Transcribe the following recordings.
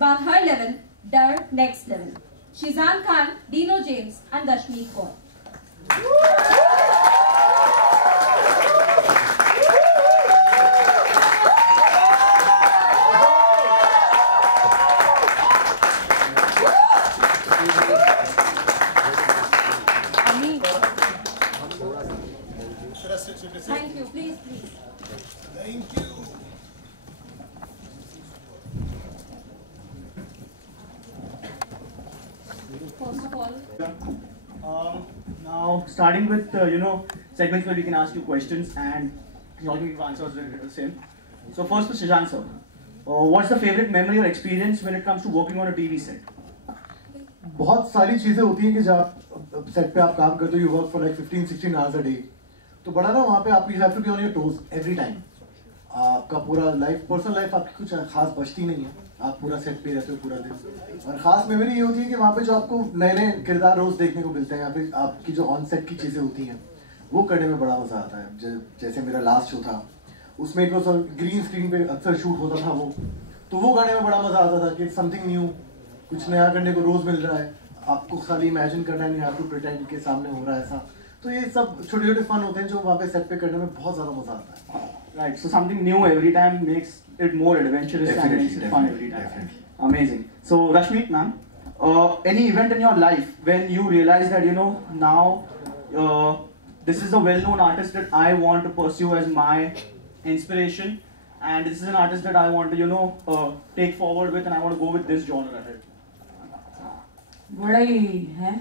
Bar her level, their next level. Shizan Khan, Dino James and Rashmi Kaur. Thank you, please. Thank you. First of all, now starting with segments where we can ask you questions and all you give answers related to the same. So first for Shashank sir, what's the favorite memory or experience when it comes to working on a TV set? बहुत सारी चीजें होती हैं कि जब set पे आप काम करते हो, you work for like 15-16 hours a day, तो बड़ा ना वहाँ पे आप you have to be on your toes every time. आपका पूरा लाइफ, पर्सनल लाइफ आपकी कुछ खास बचती नहीं है, आप पूरा सेट पे रहते हो पूरा दिन. और खास मेमोरी ये होती है कि वहाँ पे जो आपको नए नए किरदार रोज देखने को मिलते हैं, यहाँ पे आपकी जो ऑन सेट की चीजें होती हैं वो करने में बड़ा मजा आता है. जैसे मेरा लास्ट शो था, उसमें एक ग्रीन स्क्रीन पे अक्सर शूट होता था वो करने में बड़ा मजा आता था कि समथिंग न्यू, कुछ नया करने को रोज मिल रहा है, आपको खाली इमेजिन करना नहीं, आप टू प्रिटेंड के सामने हो रहा है ऐसा. तो ये सब छोटे छोटे फन होते हैं जो वहाँ पे सेट पे करने में बहुत ज्यादा मजा आता है. Right, so something new every time makes it more adventurous and makes it fun every time. Definitely. Amazing. So Rashmi ma'am, any event in your life when you realize that now this is a well-known artist that I want to pursue as my inspiration, and this is an artist that I want to take forward with, and I want to go with this genre ahead. बड़ा ही है.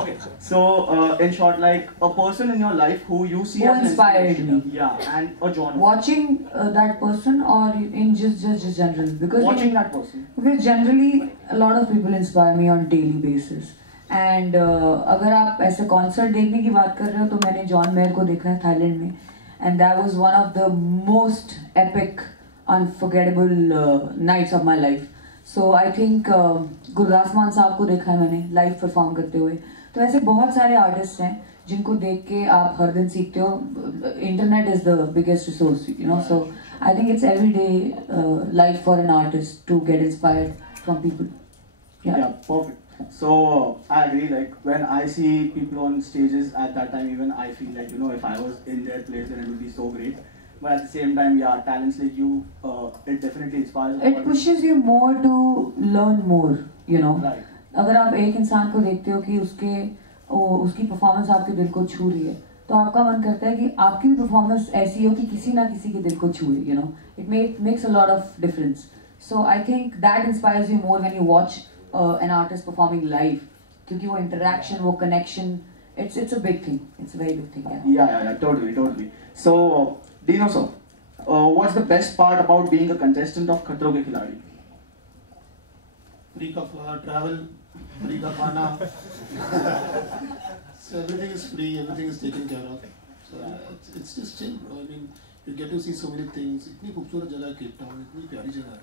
Okay. So in short, like a person in your life who you see Who as an inspired inspiration. me. Yeah, and a genre. Watching that person or in just general, because Watching that person. because generally a lot of people inspire me on daily basis. And अगर आप ऐसे concert देखने की बात कर रहे हो तो मैंने जॉन मेयर को देखा है थाईलैंड में, and that was one of the most epic, unforgettable nights of my life. So I think Gurdas मान साहब को देखा है मैंने लाइव परफॉर्म करते हुए. तो ऐसे बहुत सारे आर्टिस्ट हैं जिनको देख के आप हर दिन सीखते हो. Internet is the biggest resource, so I think it's everyday life for an artist to get inspired from people. Yeah, perfect. So I agree. Like when I see people on stages at that time, even I feel like if I was in their place, then it would be so great. But at the same time, yeah, talents like you, it definitely inspires. It pushes you more to learn more. Right. अगर आप एक इंसान को देखते हो कि उसकी performance आपके दिल को छू रही है, तो आपका मन करता है कि आपकी भी परफॉर्मेंस ऐसी हो कि किसी ना किसी के दिल को छुए. It makes a lot of difference. So I think that inspires you more when you watch an artist performing live, क्योंकि वो interaction, वो connection, it's a big thing. It's a very big thing. Yeah, totally. So Dino sir, what's the best part about being a contestant of Khatron Ke Khiladi? Free ka travel, free ka khana. So everything is free, everything is taken care of. So it's just chill, bro. I mean, you get to see so many things. इतनी खूबसूरत जगह है Cape Town, इतनी प्यारी जगह है.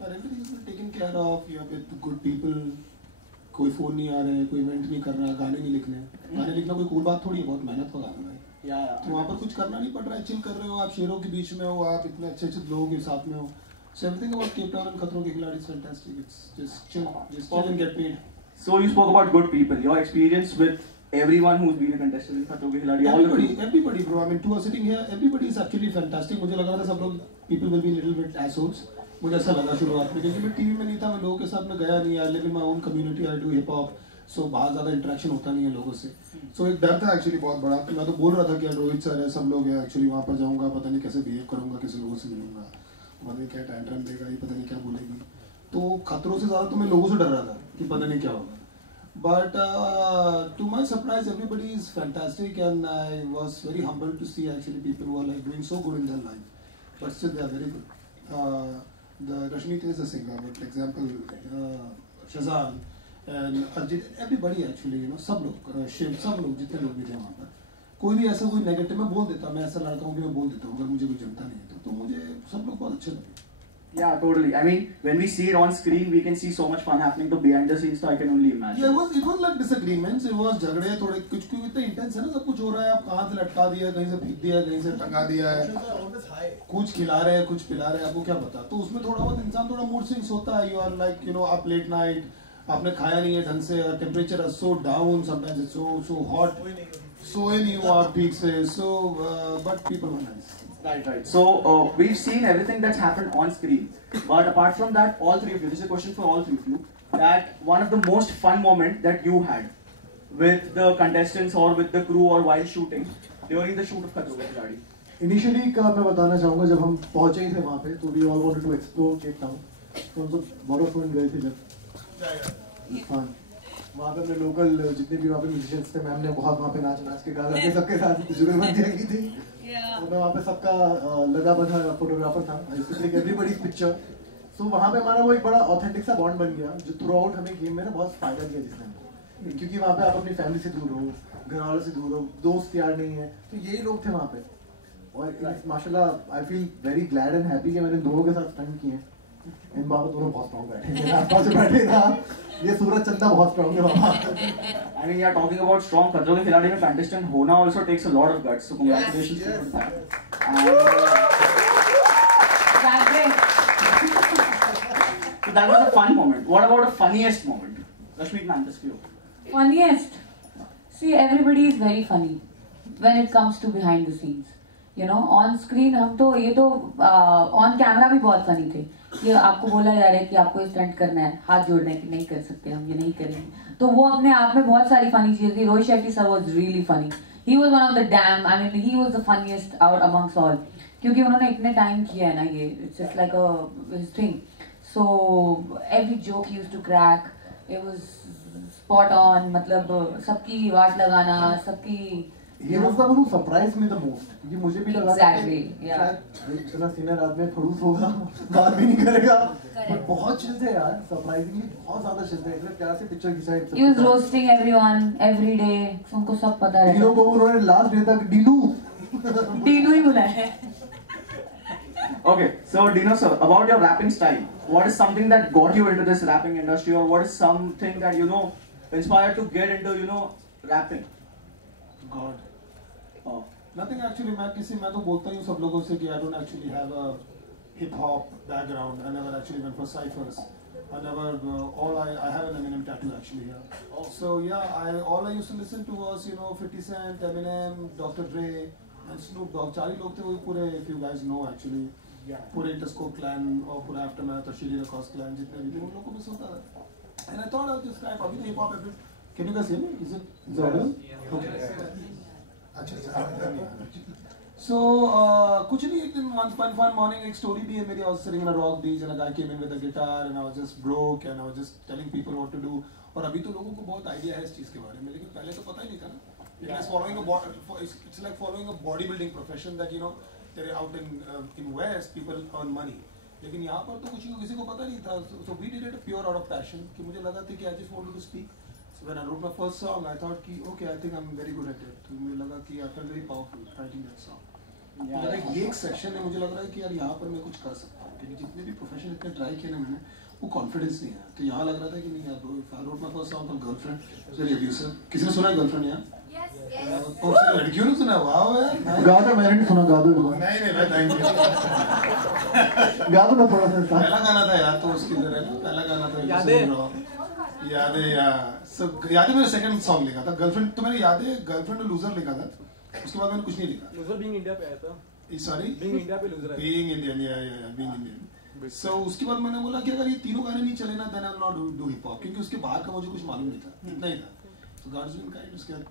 But everything is taken care of. You are with good people. कोई phone नहीं आ रहे हैं, कोई इवेंट नहीं कर रहा है, गाने नहीं लिखने. गाने लिखना कोई कूल बात थोड़ी है, बहुत मेहनत का काम है. तो वहाँ पर कुछ करना नहीं पड़ रहा है, चिल कर रहे हो आप, शेरों के बीच में हो आप, इतने अच्छे लोगों के साथ में हो. So everything about Cape Town and Khatron Ke Khiladi is fantastic. It's just chill and get paid. So you spoke about good people. Your experience with everyone who's been a contestant in Khatron Ke Khiladi. Everybody, bro. I mean, to us sitting here, everybody is actually fantastic. मुझे लगा था सब लोग people will be little bit assholes. मुझे ऐसा लगा शुरुआत में, क्योंकि मैं टीवी में नहीं था, मैं लोगों के साथ में गया नहीं. I live in my own community. I do hip hop. So बाहर ज़्यादा इंटरेक्शन होता नहीं है लोगों से. So एक डर था एक्चुअली बहुत बड़ा. मैं तो बोल रहा था कि यार रोहित सर है, सब लोग हैं, एक्चुअली वहाँ पर जाऊँगा, पता नहीं कैसे बिहेव करूँगा, किसी लोगों से मिलूंगा, पता नहीं क्या टैंट्रम देगा, ये पता नहीं क्या बोलेगी. तो खतरों से ज़्यादा तो मैं लोगों से डर रहा था कि पता नहीं क्या होगा. But to my surprise, everybody is fantastic, and I was very humbled to see actually people who are like doing so good in their life, but still they are very good. The Rashmi is a singer, but for example, Shazan and Arjit, everybody actually, सब लोग, शिव, सब लोग, जितने लोग भी थे वहाँ पर, कोई भी ऐसा कोई नेगेटिव मैं बोल देता, मैं ऐसा लड़का हूँ कि मैं बोल देता हूँ, अगर मुझे कोई जमता नहीं है तो मुझे सब लोग बहुत अच्छे लगे. Yeah, totally. I mean, when we see it on screen, we can see so much fun happening. So behind the scenes, so I can only imagine. Yeah, it was like disagreements. It was झगड़े थोड़े कुछ इतने intense है ना, सब कुछ हो रहा है. आप कहाँ से लटका दिया, कहीं से फेंक दिया, कहीं से टंगा दिया है. कुछ खिला रहे हैं, कुछ पिला रहे हैं, आपको क्या पता. तो उसमें थोड़ा बहुत इंसान थोड़ा mood swings होता है. You are like, you know, up late night. आपने खाया नहीं है ढंग से. Temperature is so down. Sometimes it's so hot. So in you are peaks. So but people were nice. Right. So we've seen everything that's happened on screen, but apart from that, all three of you. This is a question for all three of you. That one of the most fun moment that you had with the contestants or with the crew or while shooting during the shoot of Khatro Ke Khiladi. Initially का मैं बताना चाहूँगा जब हम पहुँचे ही थे वहाँ पे तो we all wanted to explore Cape Town. तो हम सब वॉटरफ्रंट गए थे जब वहाँ पे अपने लोकल जितने भी वहाँ पे म्यूजिशियंस थे मैम ने बहुत वहाँ पे नाच के गा के सबके साथ जुगलबंदियाँ की थी. तो मैं वहाँ पे सबका लगा बंधा फोटोग्राफर था. Everybody's picture. सो वहाँ पे हमारा वो एक बड़ा ऑथेंटिक सा बॉन्ड बन गया जो थ्रू आउट हमें गेम में ना बहुत फायदा दिया जिसने हमको. क्योंकि वहाँ पे आप अपनी फैमिली से दूर हो, घर वालों से दूर हो, दोस्त यार नहीं है. तो यही लोग थे वहाँ पे. और माशाल्लाह I feel very glad and happy कि मैंने दोनों के साथ स्पेंड किए. इन बाबा दोनों बहुत स्ट्रॉन्ग बैठे आसपास से बैठे था. ये सूरज चंदा बहुत स्ट्रॉन्ग है बाबा. I mean, you're talking about strong. Khatro Ke Khiladi में contestant होना also takes a lot of guts. So congratulations for that. So that was a fun moment. What about a funniest moment? Rashmi, man, just you. Funniest? See, everybody is very funny when it comes to behind the scenes. You know, on screen हम तो ये तो on camera भी बहुत funny थे. कि आपको बोला जा रहा है कि आपको स्टंट करना है, हाथ जोड़ना है कि नहीं कर सकते हम, ये नहीं करेंगे. तो वो अपने आप में बहुत सारी फनी चीजें थी. Rohit Shetty sir was really funny. He was one of the damn, I mean he was the funniest out amongst all. क्योंकि उन्होंने इतने टाइम किया है ना ये, it's just like a his thing. So every joke he used to crack. It was spot on. मतलब सबकी वाट लगाना, सबकी He was the one who surprised me the most. क्योंकि मुझे भी लगा Exactly, yeah. शायद इतना सीनियर आदमी खड़ूस होगा, बात भी नहीं करेगा. But बहुत चिल थे यार, सरप्राइजिंगली बहुत ज्यादा चिल थे. इतने प्यार से पिक्चर खिंचाई. He was roasting everyone every day. उनको सब पता है. डीनो को उन्होंने लास्ट डे तक डीनू ही बुलाया. Okay, so Dino sir, about your rapping style, what is something that got you into this rapping industry, or what is something that inspired to get into rapping? God. Oh. Nothing actually. मैं तो बोलता हूँ सब लोगों से कि I don't actually have a hip hop background. I never actually went for ciphers. I never. I have an Eminem tattoo actually here. Oh. So yeah, all I used to listen to was 50 Cent, Eminem, Dr. Dre, and Snoop Dogg. 4 लोग थे वो पूरे. If you guys know actually. Yeah. पूरे Interscope clan और पूरा Aftermath और Shiri Lacoste clan जितने भी थे उन लोगों को भी सुनता था. And I thought I would just try. अभी तो hip hop every. Can you guys hear me? Is it audible? Yeah. Okay. So कुछ नहीं. एक दिन one morning एक story भी है मेरी. I was sitting in a rock beach and a guy came in with a guitar and I was just broke and I was just telling people what to do. और अभी तो लोगों को बहुत idea है इस चीज़ के बारे में, लेकिन पहले तो पता ही नहीं था ना. It's like following a bodybuilding profession that they're out in West people earn money. लेकिन यहाँ पर तो किसी को पता नहीं था. So we did it pure out of passion कि मुझे लगा था कि I just wanted to speak. So when I wrote my first song, I thought कि okay, I think I'm very good at it. तो मुझे लगा कि I felt very powerful writing that song. तो ये एक सेक्शन है मुझे लग रहा है कि यार यहाँ पर मैं कुछ कर सकता हूँ. क्योंकि जितने भी प्रोफेशन इतने ट्राई किए ना मैंने, वो कॉन्फिडेंस नहीं है. तो यहाँ लग रहा था कि नहीं यार bro, if I wrote my first song called Girlfriend, it's very abusive. किसी ने सुना है Girlfriend यहाँ? Yes. ओ लड़कियों ने सुना है. वाह यार. गा दो. मैंने नहीं सुना. गा दो. नहीं थैंक यू. गा दो ना थोड़ा सा. पहला गाना था यार तो उसकी तरह ना. पहला गाना था याद है यार. याद है मैंने सेकंड सॉन्ग लिखा था गर्लफ्रेंड. तो मैंने याद है गर्लफ्रेंड और लूजर लिखा था. उसके बाद मैंने कुछ नहीं लिखा. लूजर बीइंग इंडिया पे आया था. सॉरी बीइंग इंडिया पे लूजर है. बीइंग इंडियन या बीइंग इंडियन. सो उसके बाद मैंने बोला कि अगर ये तीनों गाने नहीं चले ना then I will not do hip hop. क्योंकि उसके बाहर का मुझे कुछ मालूम नहीं था. इतना ही था. तो गॉड हैज बीन काइंड. उसके बाद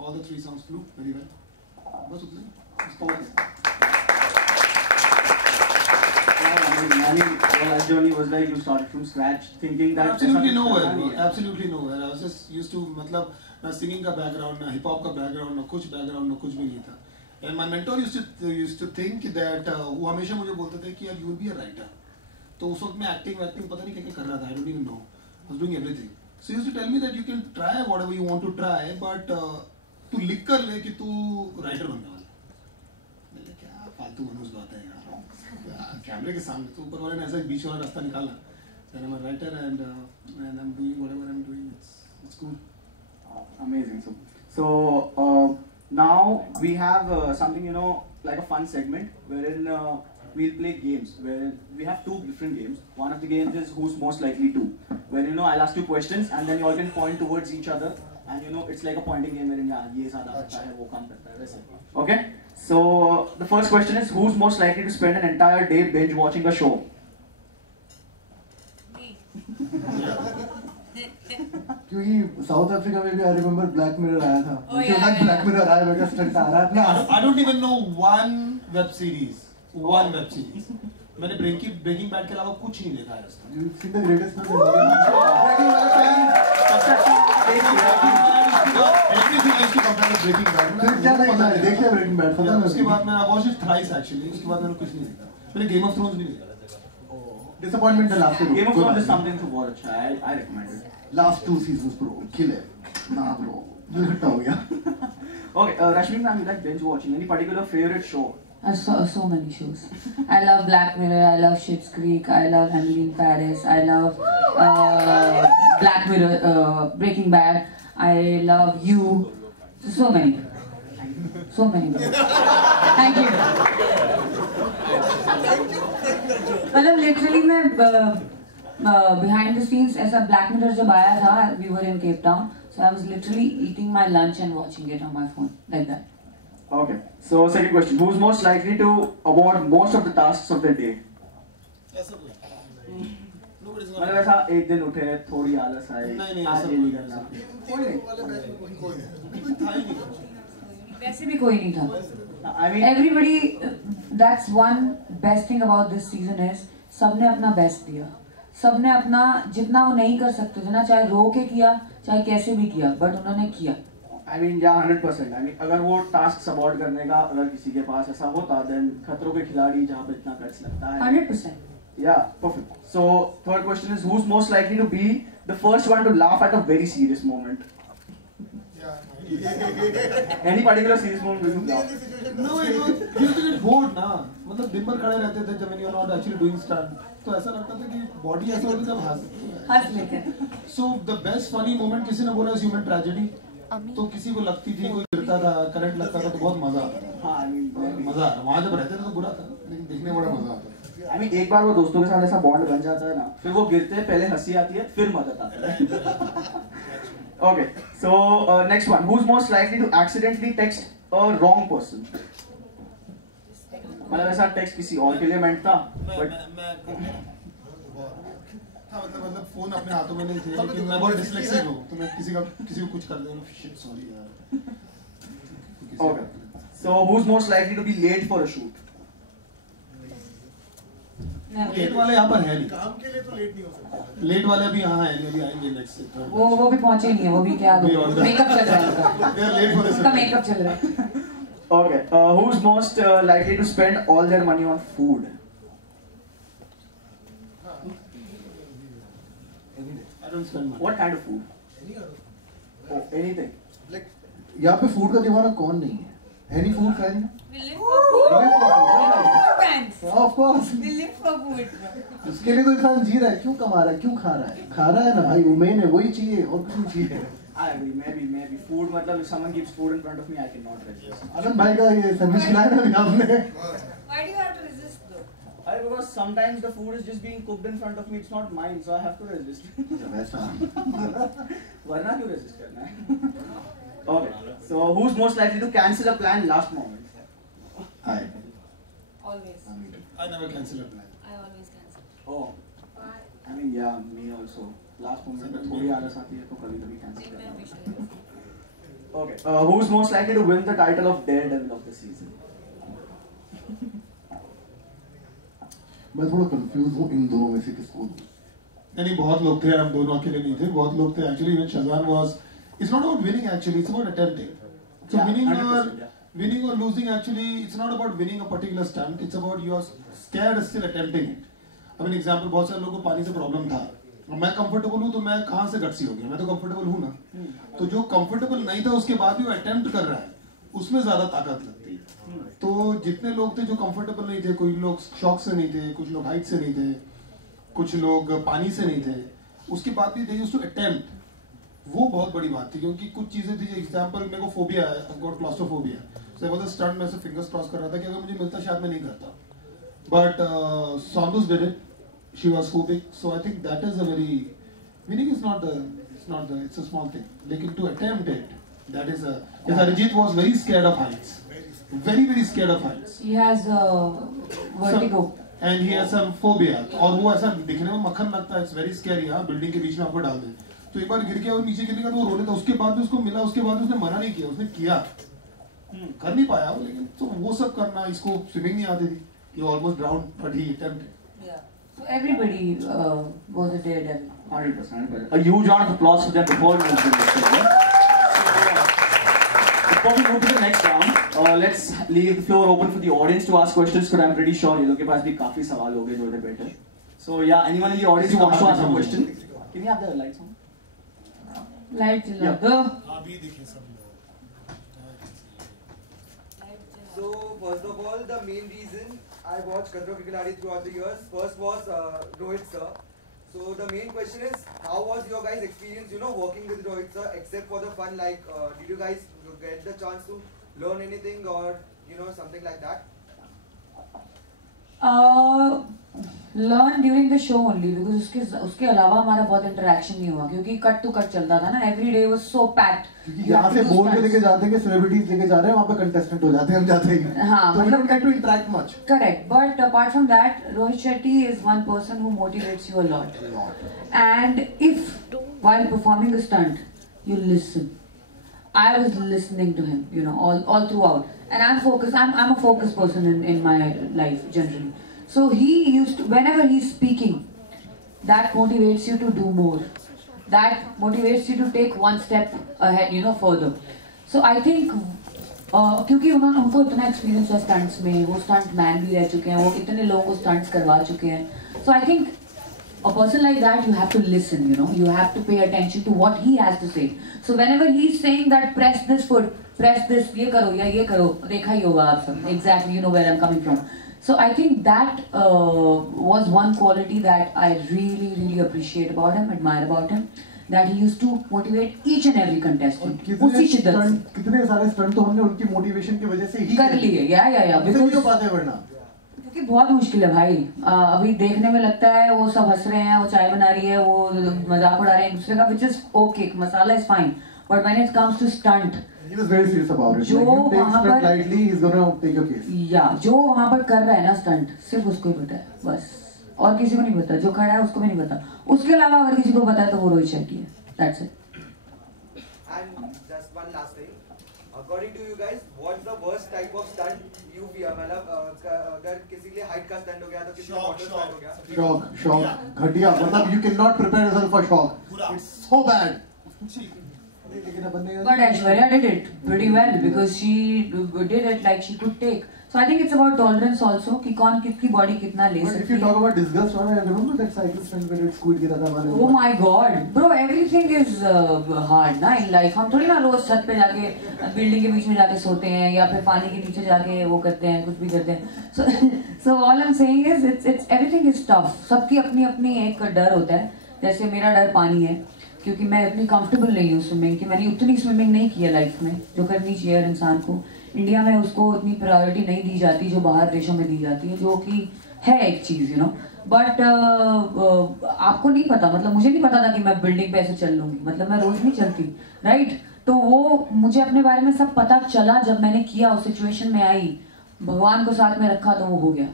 all the 3 songs flew very well. बस उतना ही. I mean, well, that journey was like you started from scratch, thinking that absolutely nowhere. Absolutely nowhere. I was just used to मतलब ना singing का background, ना hip hop का background, ना कुछ background, ना कुछ भी नहीं था. And my mentor used to think that वो हमेशा मुझे बोलते थे कि यार you will be a writer. तो उस वक्त मैं acting पता नहीं क्या कर रहा था. I don't even know. I was doing everything. So he used to tell me that you can try whatever you want to try, but तू लिख कर ले कि तू writer बनने वाला. मैंने क्या फालतू मनुष्य बात है यार. कैमरे के सामने, तो ऊपर वाले ने ऐसा बीच वाला रास्ता निकाला। And I'm a writer and I'm doing whatever I'm doing. It's cool. Amazing. So now we have something, like a fun segment wherein we'll play games. Where we have two different games. One of the games is who's most likely to. Where I'll ask you questions and then you all can point towards each other. And it's like a pointing game wherein ye zyada karta hai, wo kaam karta hai, वैसे. Okay. So the first question is who's most likely to spend an entire day binge watching a show? क्योंकि south Africa में भी I remember black mirror आया था, मुझे लगा black mirror आया, मैं स्टंट आ रहा है अपना। I don't even know one web series. मैंने ब्रेकिंग बैड के अलावा कुछ नहीं देखा है इसका। You've seen the greatest man in Breaking Bad। फिर क्या देखा है? देख लिया ब्रेकिंग बैड, खत्म है। उसके बाद मैंने watched it thrice actually। उसके बाद मैंने कुछ नहीं देखा। मैंने गेम ऑफ थ्रोन्स भी नहीं देखा। Disappointment the last two. Game of Thrones is something to watch. I recommend it. Last 2 seasons bro, kill it. Nah bro, दिल खट्टा हो गया। Okay, Rashmi ma'am, you like binge watching? Any particular favorite show? So many shows. I love Black Mirror, I love Schitt's Creek, I love Emily in Paris, I love Black Mirror, Breaking Bad, I love You. So many. Bro. Thank you. मतलब literally मैं behind the scenes ऐसा Black Mirror जब आया था, we were in Cape Town, so I was literally eating my lunch and watching it on my phone like that. Okay. So second question: who's most likely to avoid most of the tasks of the day? मतलब ऐसा एक दिन उठे थोड़ी आलस आई, नहीं आज ये नहीं करना। वैसे भी कोई नहीं था। I mean, Everybody, that's one best thing about this season is सबने अपना बेस्ट दिया, सबने अपना जितना वो नहीं कर सकते थे ना, चाहे रो के किया चाहे कैसे भी किया, बट उन्होंने किया। I mean, yeah, 100%. I mean, अगर वो टास्क सपोर्ट करने का अगर किसी के पास ऐसा होता, then खतरों के खिलाड़ी जहाँ पे इतना गट्स लगता है। 100%. Yeah, perfect. So third question is who's most likely to be the first one to laugh at a very serious moment? Any particular serious moment you laugh? No, you used to get bored ना, मतलब दिन भर खड़े रहते थे जब when you are not actually doing stunt, तो ऐसा लगता था कि बॉडी ऐसे होती जब हंस लेते हैं। So the best funny moment किसी ने बोला is human tragedy, तो किसी को लगती थी कोई गिरता था, करंट लगता था तो बहुत मजा आता था। हाँ, I mean, मजा आता, वहाँ जब रहते थे तो बुरा था, लेकिन देखने में बड़ा मजा आता था। I mean, एक बार वो दोस्तों के साथ ऐसा बॉन्ड बन जाता है ना, फिर वो गिरते हैं, पहले हंसी आती है, फिर मदद आता है। Okay, so next one, who's most likely to accidentally text a wrong person? मतलब ऐसा टेक्स्ट किसी और के लिए मेंट था, but हाँ मतलब फोन अपने हाथों में नहीं थे, लेकिन मैं बहुत डिस्लेक्सिक हूँ, तो मैं किसी को कुछ कर दूँ, शिट सॉरी यार। Okay, so who's most likely to be late for a shoot? Late वाले यहाँ पर है नहीं, काम के लिए तो लेट नहीं हो सकते। लेट वाले भी यहाँ है नहीं, अभी आएंगे नेक्स्ट से। वो भी पहुंचे नहीं है, वो भी क्या मेकअप चल रहा है उनका मेकअप चल रहा है। Okay, who's most likely to spend all their money on food? I don't spend money. What kind of food? Oh, anything. Like यहाँ पे फूड का दीवाना कौन नहीं है? Any food friend? We live for food. Thanks. Of course. We live for food. उसके लिए तो इंसान जी रहा है, क्यों कमा रहा है, क्यों खा रहा है? खा रहा है ना भाई, वो मेन है, वही चाहिए और कुछ नहीं चाहिए। I agree. Maybe food. मतलब if someone keeps food in front of me, I cannot resist. आनंद भाई का ये सैंडविच खिलाया ना अभी आपने? Why do you have to resist though? Because sometimes the food is just being cooked in front of me. It's not mine, so I have to resist. वैसा। वरना क्यों resist करना है? Okay. So who's most likely to cancel a plan last moment? I. Always. I never cancel a plan. I always cancel. Oh. I mean, yeah, me also. Last moment में थोड़ी आलस आती है तो कभी-कभी cancel करना पड़ता है. Okay. Who's most likely to win the title of Daredevil of the season? मैं थोड़ा कंफ्यूज हूँ इन दोनों में से किसको दूँ। नहीं बहुत लोग थे, हम दोनों अकेले नहीं थे, बहुत लोग थे actually. When Shazwan was, it's not about winning actually, it's about attempting. So Yeah, winning or losing actually, it's not about winning a particular stunt. It's about you are scared still attempting it. I mean example, बहुत सारे लोगों को पानी से problem था, मैं comfortable हूँ तो मैं कहाँ से गट्सी हो गया, मैं तो कंफर्टेबल हूँ ना। तो जो कंफर्टेबल नहीं था उसके बाद भी वो अटेम्प्ट कर रहा है, उसमें ज्यादा ताकत लगती है। तो जितने लोग थे जो कंफर्टेबल नहीं थे, कोई लोग शौक से नहीं थे, कुछ लोग हाइट से नहीं थे, कुछ लोग पानी से नहीं थे, उसके बाद भी दे यूज्ड टू अटेम्प्ट, वो बहुत बड़ी बात थी। क्योंकि कुछ चीजें थी, एग्जांपल मेरे को फोबिया है, I got claustrophobia, so I was a stunt, मैं फिंगर्स क्रॉस कर रहा था कि अगर मुझे मिलता शायद मैं नहीं करता, but Sandus did it, she was phobic, so I think that is a very, meaning it's not the it's a small thing, लेकिन to attempt it, that is a, because Arijit was very scared of heights, very scared of heights, He has vertigo. and he has some phobia, और वो ऐसा दिखने में मक्खन लगता है, it's very scary, हाँ, बिल्डिंग के बीच में आपको डाल दे, तो एक बार गिर गया और नीचे गिरने का तो वो रोने था, उसके बाद भी उसको मिला, उसके बाद उसने मना नहीं किया, उसने किया, कर नहीं पाया वो, लेकिन तो वो सब करना, इसको स्विमिंग नहीं आती थी, he almost drowned, but he attempted. Yeah. So everybody was a daredevil. 100%. A huge round of applause for them before we move to the next round. Before we move to the next round, let's leave the floor open for the audience to ask questions, because I'm pretty sure you लोग के पास भी काफी सवाल होंगे जो better. So yeah, anyone in the audience who wants to ask a question, can you have the lights on? Light Yeah. अभी दिखे सब लोग। So first of all, the main reason I watched Khatra Ke Khiladi throughout the years, first was Rohit sir. So the main question is, how was your guys' experience, working with Rohit sir, except for the fun, like, did you guys get the chance to learn anything or, something like that? Learn during the show only, because उसके अलावा हमारा बहुत interaction नहीं हुआ, क्योंकि cut to cut चलता था ना, every day was so packed. क्योंकि यहाँ से बोल के लेके जाते हैं कि celebrities लेके जा रहे हैं, वहाँ पे contestant हो जाते हैं, हम जाते ही। हाँ, तो we मतलब don't get to interact much. Correct, but apart from that, Rohit Shetty is one person who motivates you a lot. And if while performing a stunt, you listen. I was listening to him, all throughout. And I'm focused. I'm a focused person in my life generally. So he used to, whenever he's speaking, that motivates you to do more. That motivates you to take one step ahead, further. So I think, क्योंकि उनको इतना experience है stunts में, वो stunt man भी रह चुके हैं, वो इतने लोगों को स्टंट्स करवा चुके हैं. So I think a person like that, you have to listen, you have to pay attention to what he has to say. So whenever he's saying that press this foot, press this, ये करो या ये करो, देखा ही होगा आप सब, exactly, you know where I'm coming from. So I think that was one quality that I really appreciate about him, admire about him, that he used to motivate each and every contestant. उसी शिद्दत से. कितने सारे stunt तो हमने उनकी motivation की वजह से ही कर लिए, या बिल्कुल नहीं हो पाते वरना. क्योंकि बहुत मुश्किल है भाई. अभी देखने में लगता है वो सब हंस रहे हैं, वो चाय बना रही है, वो मजाक उड़ा रहे हैं एक दूसरे का, which is okay, masala is fine, but when it comes to stunt, he was very serious about it. जो वहाँ पर lightly, he's gonna take your case. जो वहाँ पर कर रहा है ना स्टंट, सिर्फ उसको ही पता है बस, और किसी को नहीं पता, जो खड़ा है उसको भी नहीं पता. उसके अलावा अगर किसी को पता है तो वो रोहित शेट्टी है. That's it. And just one last thing, according to you guys, what's the worst type of stunt you fear? मतलब अगर किसी के लिए हाइट का स्टंट हो गया तो किसी का वाटर स्टंट हो गया. Shock, घटिया. मतलब you cannot prepare yourself for shock. It's so bad. But Aishwarya did it pretty well because she did it like she could take. So I think it's about tolerance also, कि कौन किसकी body कितना ले सकती है. But if you talk about disgust, I remember that cycle stunt where it squid गिरा था हमारे. Oh my God, bro, everything is hard ना in life. हम थोड़ी ना रोज छत पे जाके बिल्डिंग के बीच में जाके सोते हैं या फिर पानी के नीचे जाके वो करते हैं, कुछ भी करते हैं. So all I'm saying is it's everything is tough. सबकी अपनी अपनी एक डर होता है. जैसे मेरा डर पानी है, क्योंकि मैं इतनी कंफर्टेबल नहीं हूँ स्विमिंग की. मैंने उतनी स्विमिंग नहीं की है लाइफ में जो करनी चाहिए हर इंसान को. इंडिया में उसको उतनी प्रायोरिटी नहीं दी जाती जो बाहर देशों में दी जाती है, जो कि है एक चीज़, बट आपको नहीं पता, मतलब मुझे नहीं पता था कि मैं बिल्डिंग पे ऐसे चल लूँगी. मतलब मैं रोज नहीं चलती, राइट. तो वो मुझे अपने बारे में सब पता चला जब मैंने किया, उस सिचुएशन में आई, भगवान को साथ में रखा तो वो हो गया,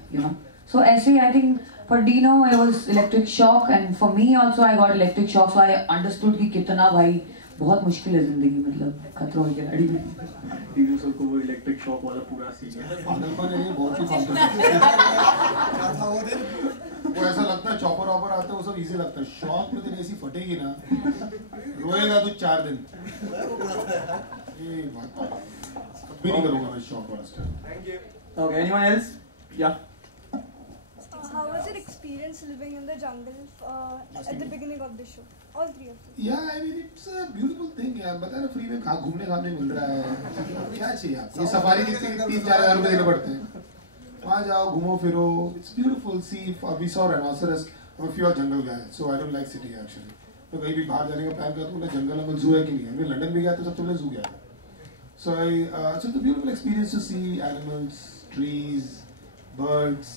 सो ऐसे ही I think for Dino it was electric shock, and for me also I got electric shock, so I understood कि कितना भाई बहुत मुश्किल है जिंदगी, मतलब खतरों की खिलाड़ी में. Dino sir को वो electric shock वाला पूरा सीन है. पागलपन है ये, बहुत ही फालतू है. क्या था वो दिन? वो ऐसा लगता है चॉपर ऑपर आता है, वो सब इजी लगता है. शॉक में तेरी ऐसी फटेगी ना, रोएगा तू 4 दिन. ये बात कभी नहीं करूँगा मैं शॉक वाला style. Thank you. Okay, anyone else? Yeah. how was your experience living in the jungle at the beginning of the show? All three of you. Yeah, I mean it's a beautiful thing यार. बता ना free में कहाँ घूमने खाने मिल रहा है. क्या चाहिए आप? ये सफारी की 3-4 हज़ार रुपए देने पड़ते हैं. वहाँ जाओ घूमो फिरो. It's beautiful. See, we saw rhinoceros. I'm a pure jungle guy, so I don't like city actually. तो कहीं भी बाहर जाने का प्लान किया तो मैंने जंगल में zoo है कि नहीं. मैं लंदन भी गया तो सबसे पहले zoo गया था. So so it's a beautiful experience to see animals, trees, birds,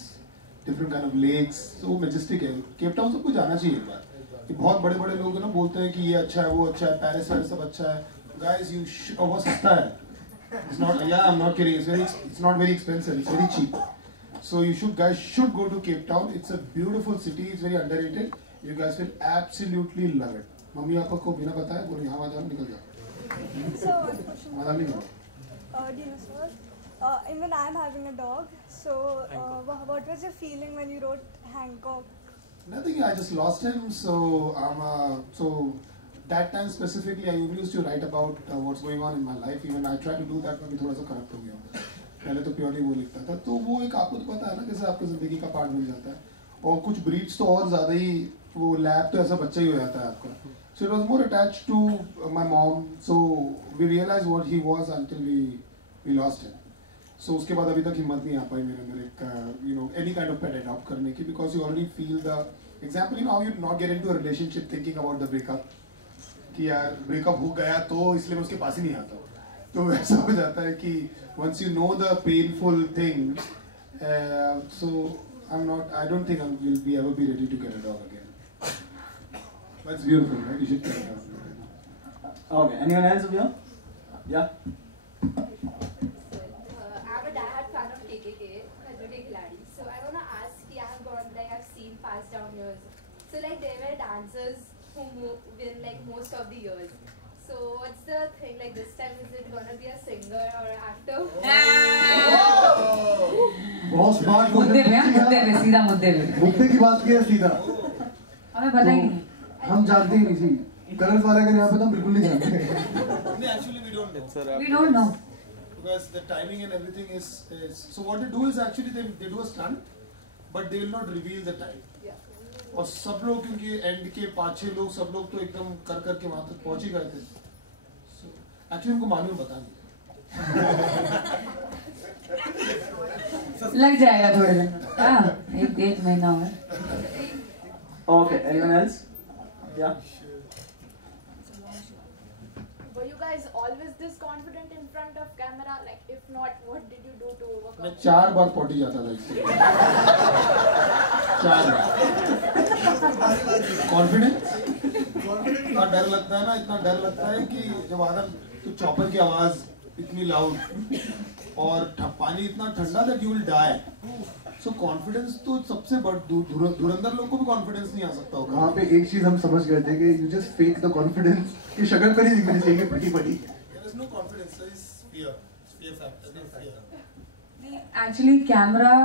different kind of lakes. So majestic है. केप टाउन सबको जाना चाहिए एक बार. कि बहुत बड़े बड़े लोग ना बोलते हैं कि ये अच्छा है वो अच्छा है पेरिस वैरिस सब अच्छा है. Guys, you और बहुत सस्ता है. It's not, yeah, I'm not kidding. It's not very expensive. It's very cheap. So you guys should go to Cape Town. It's a beautiful city. It's very underrated. You guys will absolutely love it. Mummy papa को बिना बताए बोलो यहाँ जाओ निकल जाओ. So one question. Dinosaur. Even I'm having a dog. So what was your feeling when you wrote Hancock? Nothing. I just lost him. So so that time specifically, I used to write about what's going on in my life. Even I try to do that, but थोड़ा सा corrupt हो गया. पहले तो purely वो लिखता था. तो वो एक आपको तो पता है ना कैसे आपको जिंदगी का पार्ट मिल जाता है. और कुछ ब्रीड्स तो और ज़्यादा ही वो लैब तो ऐसा बच्चा ही हो जाता है आपका. So it was more attached to my mom. So we realized what he was until we lost him. So उसके बाद अभी तक हिम्मत नहीं आ पाई मेरे अंदर एक any kind of pet adopt करने की, because you already feel the example, how you not get into a relationship thinking about the breakup कि यार breakup हो गया तो इसलिए मैं उसके पास ही नहीं आता. तो वैसा हो जाता है कि once you know the painful thing, so I don't think we'll ever be ready to get a dog again. But it's beautiful, right? You should get it out. Okay, anyone else over here? Yeah. I'm a diehard fan of KKK, Khadro Ke Khiladi. So I want to ask, I've seen past down years. So like there were dancers who win like most of the years. So what's the thing, like this time is it gonna be a singer or an actor? बहुत smart. मुद्दे पे सीधा मुद्दे पे. मुद्दे की बात की है सीधा. हमें पता ही नहीं. हम जानते ही नहीं जी. कलर्स वाले अगर यहाँ पे तो हम बिल्कुल नहीं जानते. Actually, we don't know. We don't know. Because the timing and everything is so what they do is actually they do a stunt, but they will not reveal the time. और सब लोग क्योंकि एंड के 5-6 लोग सब लोग तो एकदम कर के वहां तक पहुंच ही गए थे. So एक्चुअली उनको मालूम बता नहीं. लग जाएगा थोड़े दिन. हाँ, एक महीना हुआ. Okay, anyone else? Yeah. Were you guys always this confident in front of camera? Like, if not, what did you do to overcome? मैं 4 बार पॉटी जाता था इससे. 4 बार. कॉन्फिडेंस. इतना डर लगता है ना, इतना डर लगता है कि जब आदम तो चॉपर की आवाज इतनी लाउड और पानी इतना ठंडा that you will die. So confidence तो सबसे धुरंधर लोग को भी कॉन्फिडेंस नहीं आ सकता होगा. वहाँ पे एक चीज हम समझ गए थे कि you just fake the confidence कि शक्ल पर ही दिखनी चाहिए फटी. There is no confidence, there is fear. Fear factor, there is fear. Actually camera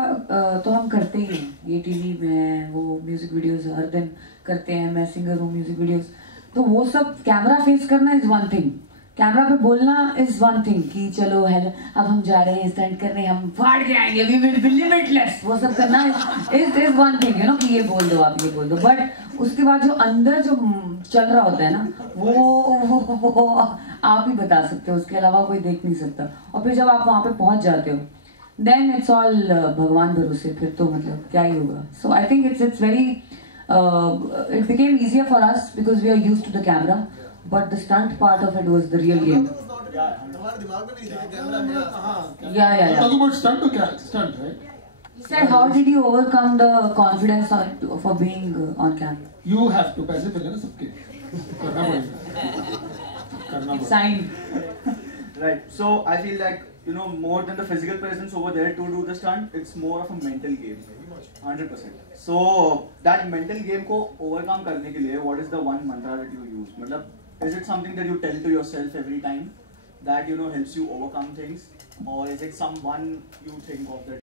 तो हम करते ही हैं. ये टीवी में वो म्यूजिक वीडियोस हर दिन करते हैं. मैं सिंगर हूँ, म्यूजिक वीडियोस. तो वो सब कैमरा फेस करना इज वन थिंग. कैमरा पे बोलना इज वन थिंग कि चलो हेलो अब हम जा रहे हैं स्टंट करने, हम फाड़ के आएंगे, वी विल बी लिमिटलेस. वो सब करना इज वन थिंग, कि ये बोल दो आप, ये बोल दो. बट उसके बाद जो अंदर जो चल रहा होता है ना, वो आप ही बता सकते हो. उसके अलावा कोई देख नहीं सकता. और फिर जब आप वहाँ पे पहुँच जाते हो देन इट्स ऑल भगवान भरोसे. फिर तो मतलब क्या ही होगा. So I think it's very it became easier for us because we are used to the camera, but the stunt part of it was the real game. Yeah. Talking about stunt or stunt, right? You said how did you overcome the confidence for being on camera? You have to. पैसे मिले ना सबके. करना पड़ेगा. Signed. Right. So I feel like more than the physical presence over there to do the stunt, it's more of a mental game. 100%. So that mental game को overcome करने के लिए, what is the one mantra that you use? मतलब, is it something that you tell to yourself every time that helps you overcome things, or is it someone you think of that